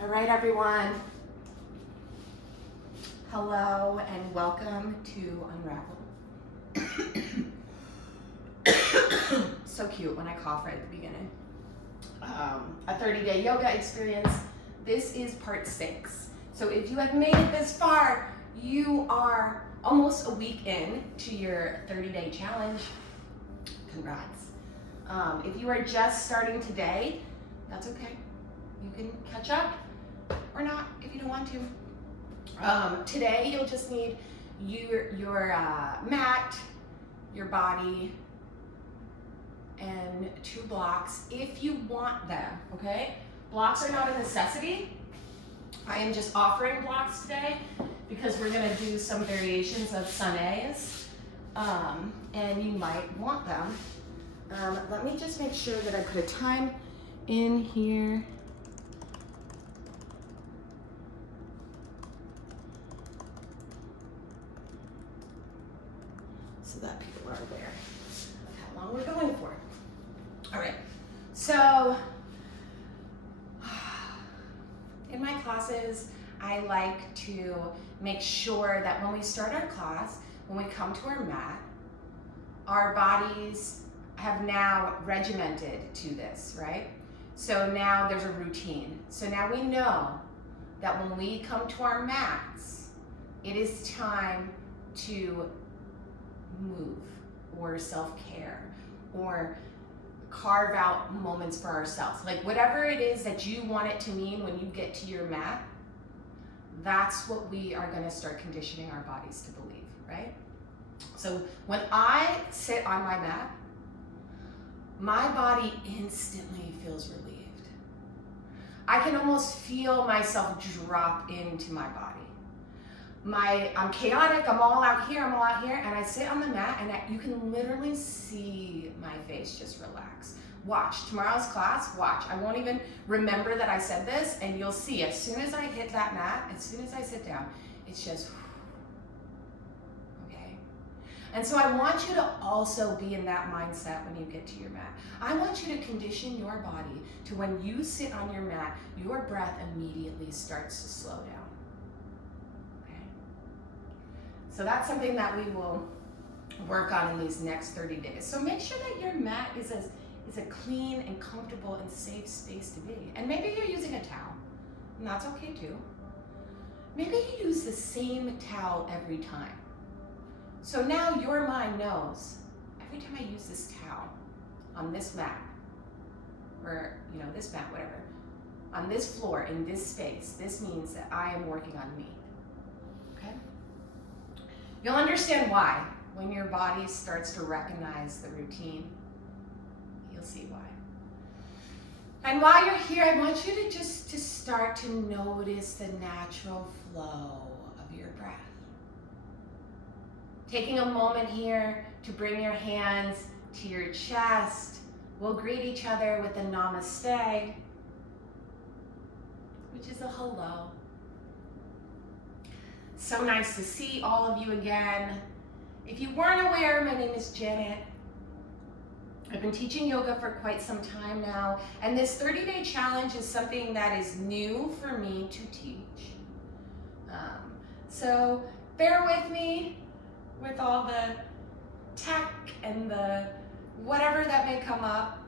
All right, everyone. Hello and welcome to Unravel. So cute when I cough right at the beginning. A 30-day yoga experience. This is part 6. So if you have made it this far, you are almost a week in to your 30-day challenge. Congrats. If you are just starting today, that's okay. You can catch up or not if you don't want to. Today you'll just need your mat, your body, and 2 blocks if you want them, okay? Blocks are not a necessity. I am just offering blocks today because we're gonna do some variations of sunnaes, and you might want them. Let me just make sure that I put a time in here. So that people are aware of how long we're going for. All right, so in my classes, I like to make sure that when we start our class, when we come to our mat, our bodies have now regimented to this, right? So now there's a routine. So now we know that when we come to our mats, it is time to move or self-care or carve out moments for ourselves. Like whatever it is that you want it to mean when you get to your mat, that's what we are going to start conditioning our bodies to believe, right? So when I sit on my mat, my body instantly feels relieved. I can almost feel myself drop into my body. I'm chaotic, I'm all out here, and I sit on the mat and you can literally see my face just relax. Watch, tomorrow's class, watch. I won't even remember that I said this, and you'll see as soon as I hit that mat, as soon as I sit down, it's just, okay? And so I want you to also be in that mindset when you get to your mat. I want you to condition your body to when you sit on your mat, your breath immediately starts to slow down. So that's something that we will work on in these next 30 days. So make sure that your mat is a clean and comfortable and safe space to be. And maybe you're using a towel, and that's okay too. Maybe you use the same towel every time. So now your mind knows, every time I use this towel on this mat, or this mat, whatever, on this floor, in this space, this means that I am working on me, okay? You'll understand why when your body starts to recognize the routine. You'll see why. And while you're here, I want you to just start to notice the natural flow of your breath. Taking a moment here to bring your hands to your chest. We'll greet each other with a namaste, which is a hello. So nice to see all of you again. If you weren't aware, my name is Janet. I've been teaching yoga for quite some time now, and this 30-day challenge is something that is new for me to teach. So bear with me with all the tech and the whatever that may come up.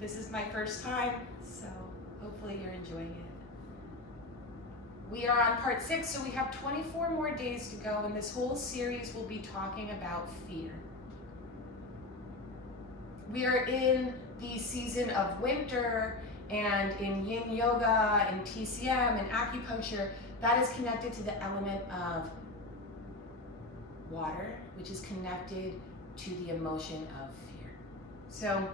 This is my first time, so hopefully you're enjoying it. We are on part 6, so we have 24 more days to go, and this whole series will be talking about fear. We are in the season of winter, and in yin yoga and TCM and acupuncture, that is connected to the element of water, which is connected to the emotion of fear. So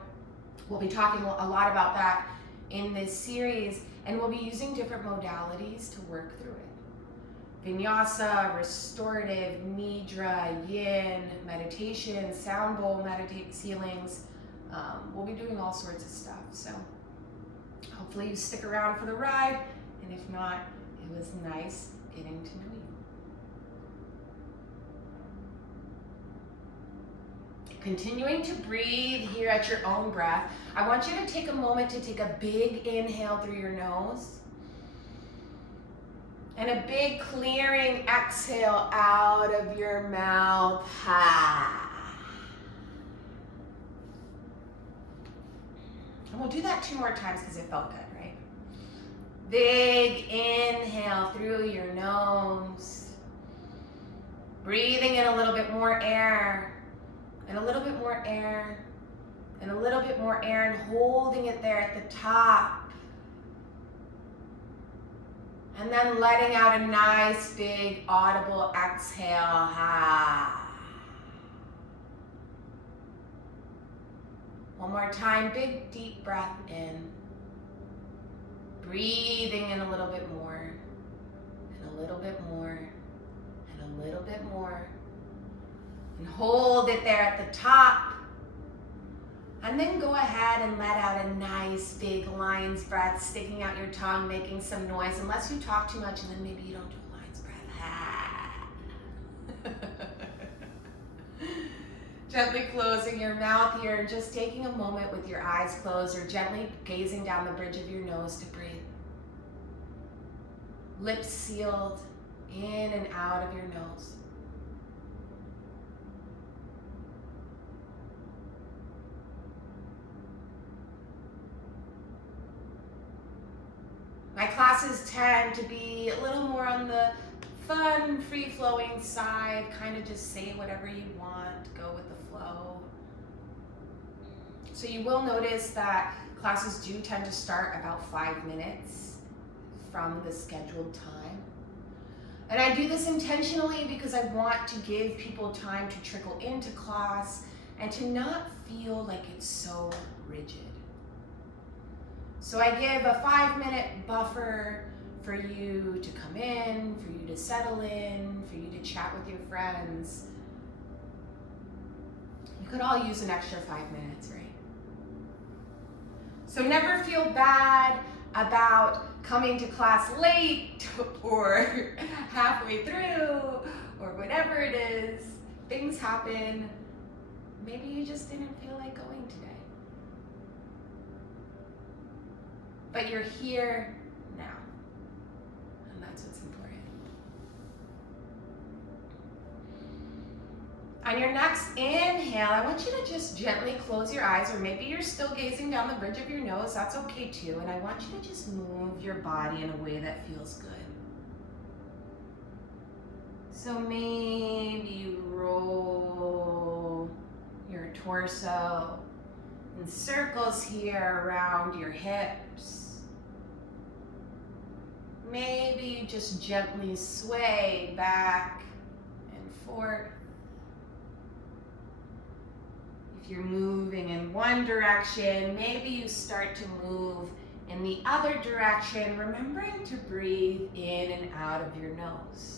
we'll be talking a lot about that in this series, and we'll be using different modalities to work through it. Vinyasa, restorative, nidra, yin, meditation, sound bowl ceilings. We'll be doing all sorts of stuff. So hopefully you stick around for the ride, and if not, it was nice getting to know you. Continuing to breathe here at your own breath. I want you to take a moment to take a big inhale through your nose. And a big clearing exhale out of your mouth. And we'll do that 2 more times because it felt good, right? Big inhale through your nose. Breathing in a little bit more air. And a little bit more air. And a little bit more air, and holding it there at the top. And then letting out a nice big audible exhale. One more time, big deep breath in. Breathing in a little bit more, and a little bit more, and a little bit more. And hold it there at the top. And then go ahead and let out a nice big lion's breath, sticking out your tongue, making some noise, unless you talk too much, and then maybe you don't do a lion's breath. Gently closing your mouth here, and just taking a moment with your eyes closed or gently gazing down the bridge of your nose to breathe. Lips sealed, in and out of your nose. My classes tend to be a little more on the fun, free-flowing side, kind of just say whatever you want, go with the flow. So you will notice that classes do tend to start about 5 minutes from the scheduled time. And I do this intentionally because I want to give people time to trickle into class and to not feel like it's so rigid. So I give a 5-minute buffer for you to come in, for you to settle in, for you to chat with your friends. You could all use an extra 5 minutes, right? So never feel bad about coming to class late or halfway through or whatever it is. Things happen. Maybe you just didn't feel like going today. But you're here now, and that's what's important. On your next inhale, I want you to just gently close your eyes, or maybe you're still gazing down the bridge of your nose, that's okay too, and I want you to just move your body in a way that feels good. So maybe you roll your torso in circles here around your hips. Maybe you just gently sway back and forth. If you're moving in one direction, maybe you start to move in the other direction, remembering to breathe in and out of your nose.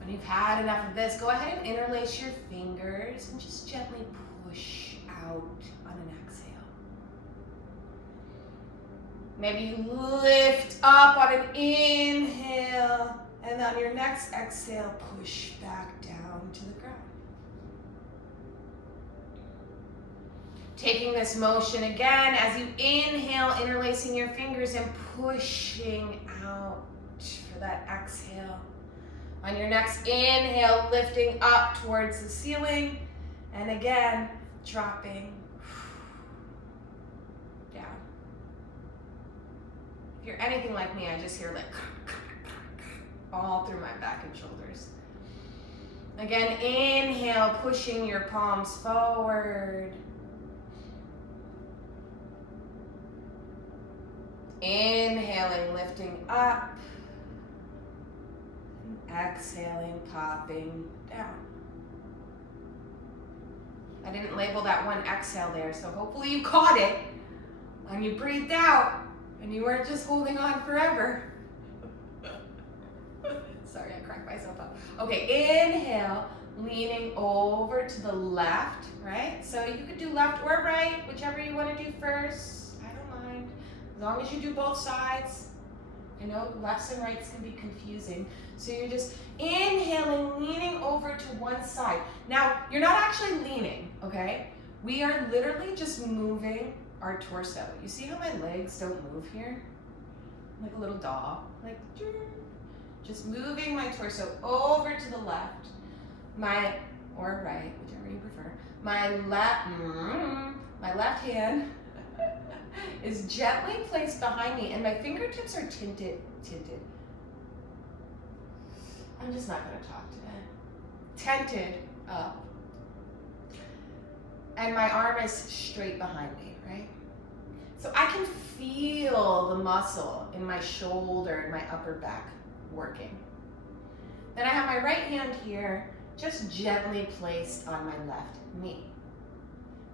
When you've had enough of this, go ahead and interlace your fingers and just gently push out on an exhale. Maybe you lift up on an inhale, and on your next exhale, push back down to the ground. Taking this motion again as you inhale, interlacing your fingers and pushing out for that exhale. On your next inhale, lifting up towards the ceiling, and again, dropping down. If you're anything like me, I just hear like all through my back and shoulders. Again, inhale, pushing your palms forward. Inhaling, lifting up. Exhaling, popping down. I didn't label that one exhale there, so hopefully you caught it and you breathed out and you weren't just holding on forever. Sorry, I cracked myself up. Okay, inhale, leaning over to the left, right? So you could do left or right, whichever you want to do first. I don't mind, as long as you do both sides. I know lefts and rights can be confusing. So you're just inhaling, leaning over to one side. Now, you're not actually leaning, okay? We are literally just moving our torso. You see how my legs don't move here? Like a little doll, like just moving my torso over to the left, or right, whichever you prefer. My left hand is gently placed behind me, and my fingertips are tinted. I'm just not going to talk today. Tented up. And my arm is straight behind me, right? So I can feel the muscle in my shoulder and my upper back working. Then I have my right hand here, just gently placed on my left knee.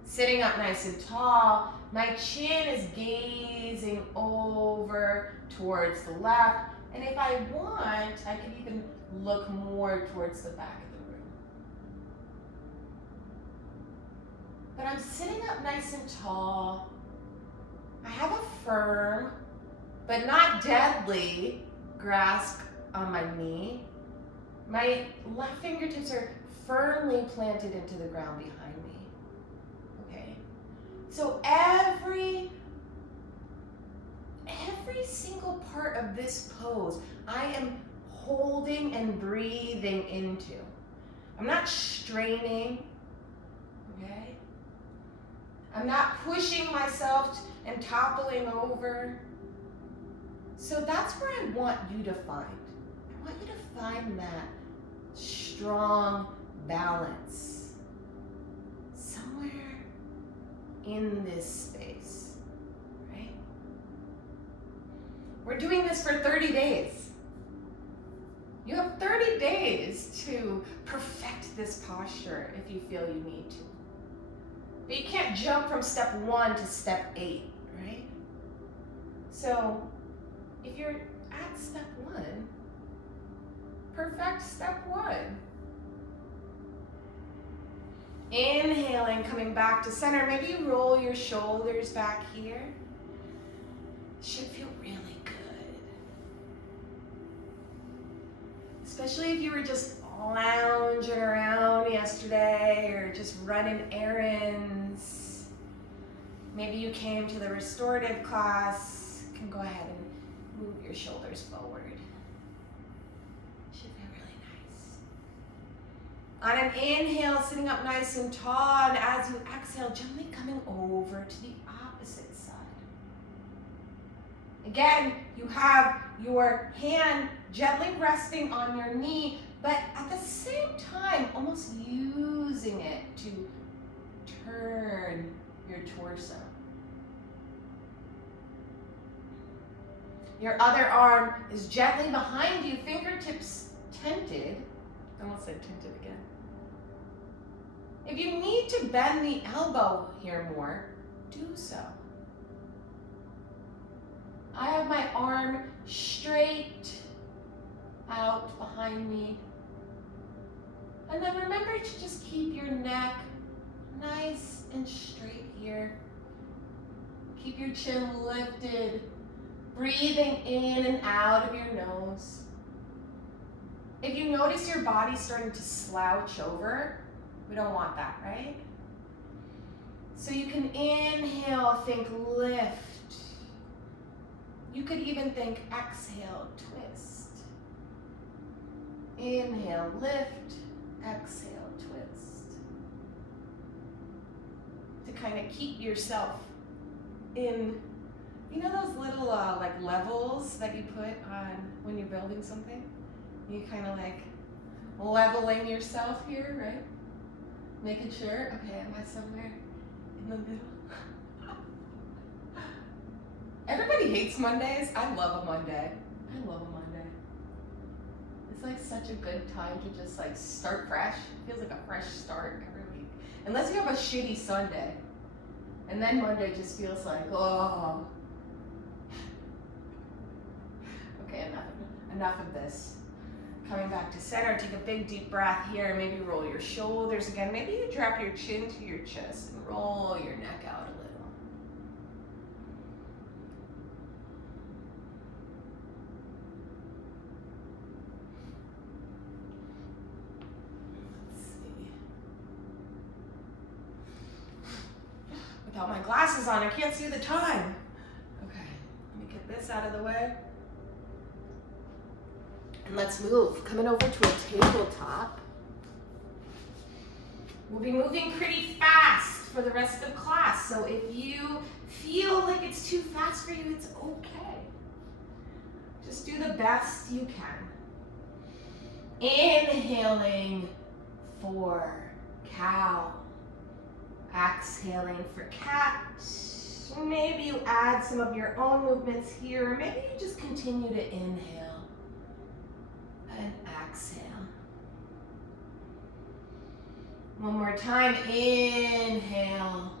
Sitting up nice and tall, my chin is gazing over towards the left, and if I want, I can even look more towards the back of the room. But I'm sitting up nice and tall. I have a firm, but not deadly, grasp on my knee. My left fingertips are firmly planted into the ground behind me. Okay? So every single part of this pose, I am holding and breathing into. I'm not straining, okay? I'm not pushing myself and toppling over. So that's where I want you to find. I want you to find that strong balance somewhere in this space, right? We're doing this for 30 days. You have 30 days to perfect this posture if you feel you need to. But you can't jump from step 1 to step 8, right? So if you're at step 1, perfect step 1. Inhaling, coming back to center. Maybe you roll your shoulders back here. Should feel really good. Especially if you were just lounging around yesterday or just running errands. Maybe you came to the restorative class. You can go ahead and move your shoulders forward. Should feel really nice. On an inhale, sitting up nice and tall, and as you exhale, gently coming over to the opposite side. Again, you have your hand gently resting on your knee, but at the same time, almost using it to turn your torso. Your other arm is gently behind you, fingertips tented. I almost said tented again. If you need to bend the elbow here more, do so. I have my arm straight out behind me. And then remember to just keep your neck nice and straight here. Keep your chin lifted, breathing in and out of your nose. If you notice your body starting to slouch over, we don't want that, right? So you can inhale, think lift. You could even think exhale, twist. Inhale, lift, exhale, twist. To kind of keep yourself in, you know those little like levels that you put on when you're building something? You kind of like leveling yourself here, right? Making sure, okay, am I somewhere in the middle? Everybody hates Mondays. I love a Monday. I love a Monday. It's like such a good time to just like start fresh. It feels like a fresh start every week. Unless you have a shitty Sunday. And then Monday just feels like, oh. Okay, enough of this. Coming back to center, take a big deep breath here. Maybe roll your shoulders again. Maybe you drop your chin to your chest and roll your neck out a little. Without my glasses on, I can't see the time. Okay, let me get this out of the way. And let's move. Coming over to a tabletop. We'll be moving pretty fast for the rest of class. So if you feel like it's too fast for you, it's okay. Just do the best you can. Inhaling for cow. Exhaling for cat. Maybe you add some of your own movements here. Or maybe you just continue to inhale and exhale. One more time. Inhale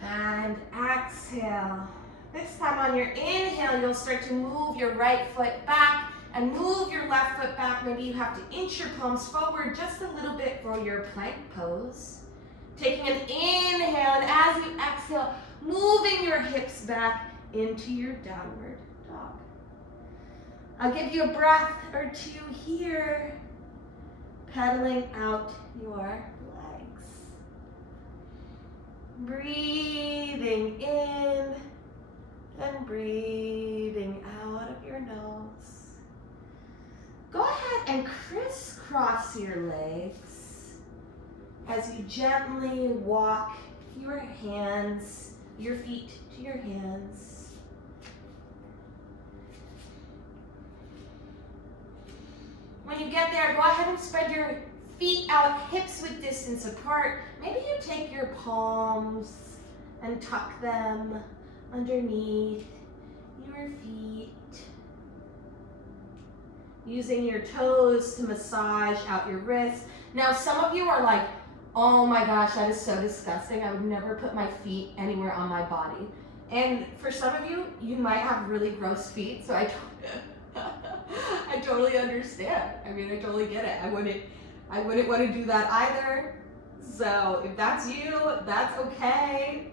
and exhale. This time on your inhale, you'll start to move your right foot back and move your left foot back. Maybe you have to inch your palms forward just a little bit for your plank pose. Taking an inhale, and as you exhale, moving your hips back into your downward dog. I'll give you a breath or two here, pedaling out your legs. Breathing in and breathing out of your nose. Go ahead and crisscross your legs as you gently walk your hands, your feet to your hands. When you get there, go ahead and spread your feet out, hips width distance apart. Maybe you take your palms and tuck them underneath your feet. Using your toes to massage out your wrists. Now, some of you are like, oh my gosh, that is so disgusting. I would never put my feet anywhere on my body. And for some of you, you might have really gross feet, so I totally understand. I mean, I totally get it. I wouldn't want to do that either. So if that's you, that's okay.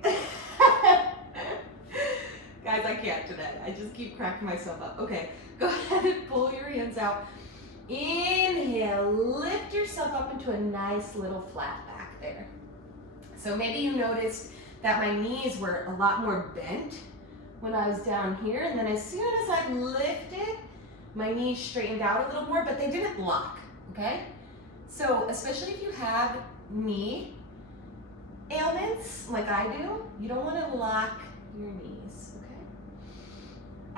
Guys, I can't today. I just keep cracking myself up. Okay, go ahead and pull your hands out. Inhale, lift yourself up into a nice little flat back there. So maybe you noticed that my knees were a lot more bent when I was down here, and then as soon as I lifted, my knees straightened out a little more, but they didn't lock, okay? So especially if you have knee ailments like I do, you don't want to lock your knees, okay?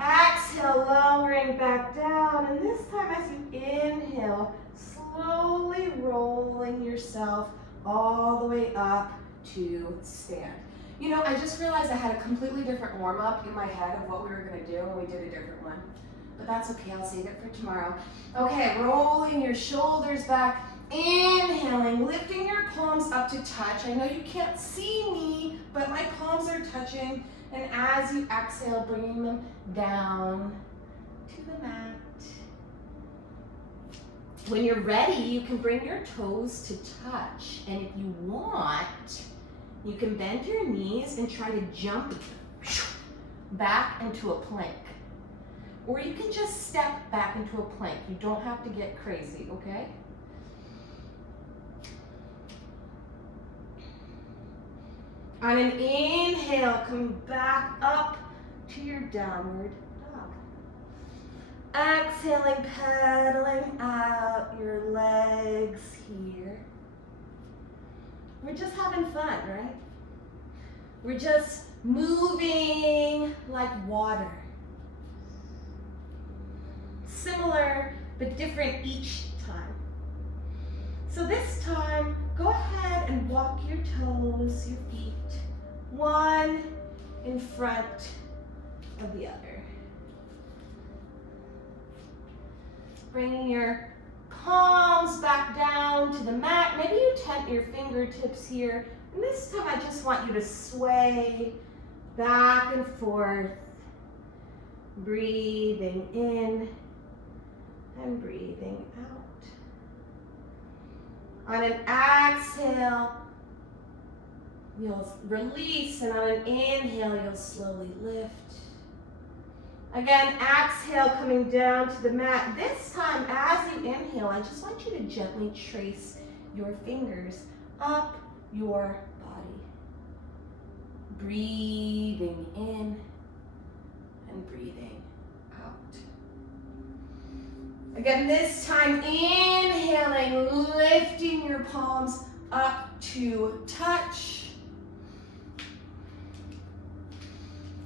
Exhale, lowering back down, and this time as you inhale, slowly rolling yourself all the way up to stand. You know, I just realized I had a completely different warm-up in my head of what we were going to do, and we did a different one. But that's okay, I'll save it for tomorrow. Okay, rolling your shoulders back, inhaling, lifting your palms up to touch. I know you can't see me, but my palms are touching. And as you exhale, bringing them down to the mat. When you're ready, you can bring your toes to touch. And if you want, you can bend your knees and try to jump back into a plank. Or you can just step back into a plank. You don't have to get crazy, okay? On an inhale, come back up to your downward dog. Exhaling, pedaling out your legs here. We're just having fun, right? We're just moving like water. Similar, but different each time. So this time, go ahead and walk your toes, your feet, one in front of the other. Bringing your palms back down to the mat. Maybe you tent your fingertips here. And this time I just want you to sway back and forth, breathing in and breathing out. On an exhale, you'll release, and on an inhale, you'll slowly lift. Again, exhale, coming down to the mat. This time, as you inhale, I just want you to gently trace your fingers up your body. Breathing in and breathing out. Again, this time, inhaling, lifting your palms up to touch.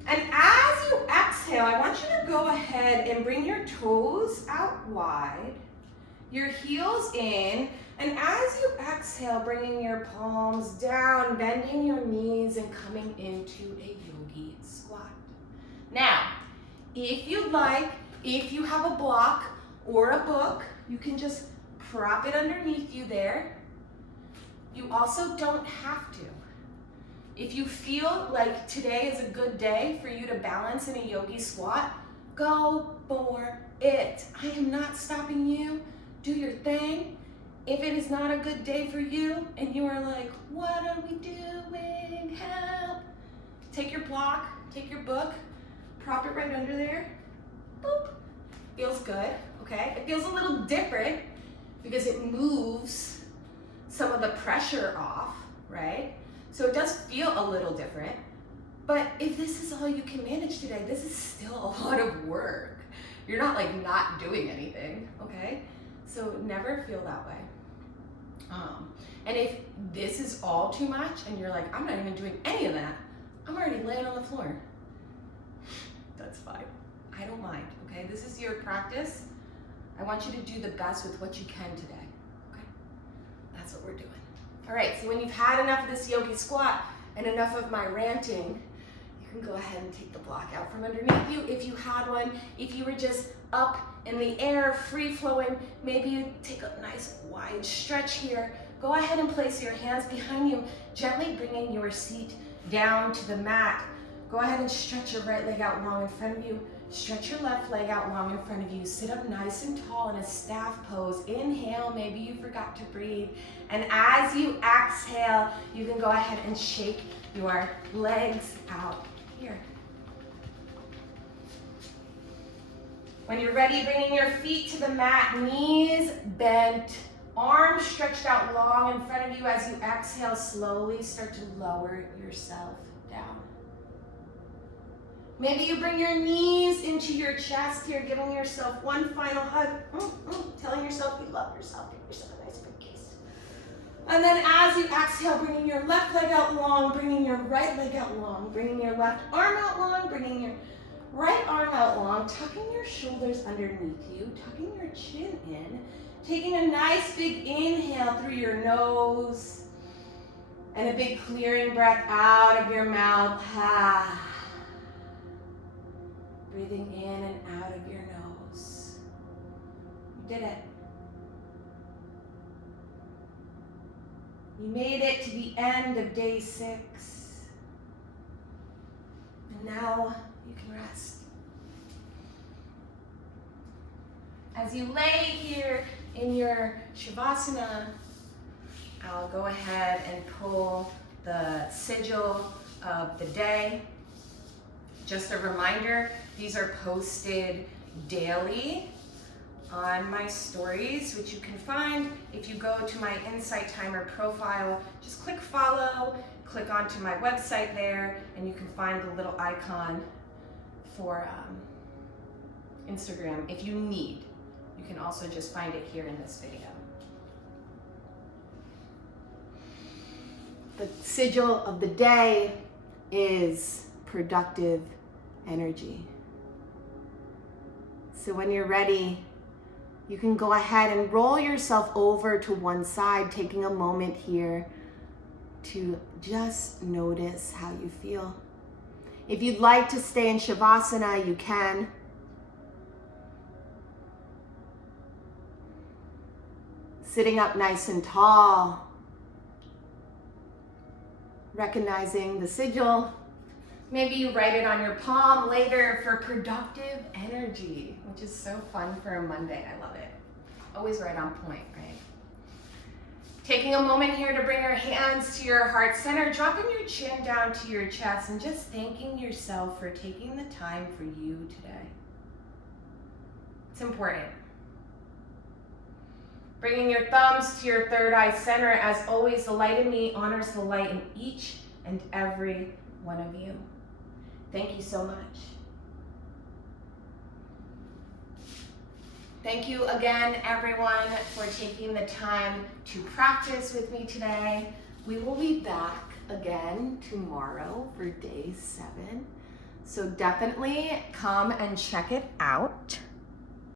And as you exhale, I want you to go ahead and bring your toes out wide, your heels in, and as you exhale, bringing your palms down, bending your knees, and coming into a yogi squat. Now, if you'd like, if you have a block or a book, you can just prop it underneath you there. You also don't have to. If you feel like today is a good day for you to balance in a yogi squat, go for it. I am not stopping you. Do your thing. If it is not a good day for you and you are like, what are we doing? Help. Take your block, take your book, prop it right under there. Boop. Feels good, okay? It feels a little different because it moves some of the pressure off, right? So it does feel a little different, but if this is all you can manage today, this is still a lot of work. You're not like not doing anything, okay? So never feel that way. And if this is all too much and you're like, I'm not even doing any of that, I'm already laying on the floor. That's fine. I don't mind, okay? This is your practice. I want you to do the best with what you can today, okay? That's what we're doing. All right, so when you've had enough of this yogi squat and enough of my ranting, you can go ahead and take the block out from underneath you if you had one. If you were just up in the air, free flowing, maybe you take a nice wide stretch here. Go ahead and place your hands behind you, gently bringing your seat down to the mat. Go ahead and stretch your right leg out long in front of you. Stretch your left leg out long in front of you. Sit up nice and tall in a staff pose. Inhale, maybe you forgot to breathe. And as you exhale, you can go ahead and shake your legs out here. When you're ready, bringing your feet to the mat, knees bent, arms stretched out long in front of you. As you exhale, slowly start to lower yourself down. Maybe you bring your knees into your chest here, giving yourself one final hug, telling yourself you love yourself, give yourself a nice big kiss. And then as you exhale, bringing your left leg out long, bringing your right leg out long, bringing your left arm out long, bringing your right arm out long, tucking your shoulders underneath you, tucking your chin in, taking a nice big inhale through your nose, and a big clearing breath out of your mouth. Breathing in and out of your nose. You did it. You made it to the end of day 6. And now you can rest. As you lay here in your Shavasana, I'll go ahead and pull the sigil of the day. Just a reminder, these are posted daily on my stories, which you can find if you go to my Insight Timer profile. Just click follow, click onto my website there, and you can find the little icon for Instagram if you need. You can also just find it here in this video. The sigil of the day is productive energy. So when you're ready, you can go ahead and roll yourself over to one side, taking a moment here to just notice how you feel. If you'd like to stay in Shavasana, you can. Sitting up nice and tall. Recognizing the sigil. Maybe you write it on your palm later for productive energy, which is so fun for a Monday. I love it. Always right on point, right? Taking a moment here to bring your hands to your heart center, dropping your chin down to your chest, and just thanking yourself for taking the time for you today. It's important. Bringing your thumbs to your third eye center. As always, the light in me honors the light in each and every one of you. Thank you so much. Thank you again, everyone, for taking the time to practice with me today. We will be back again tomorrow for day 7. So definitely come and check it out.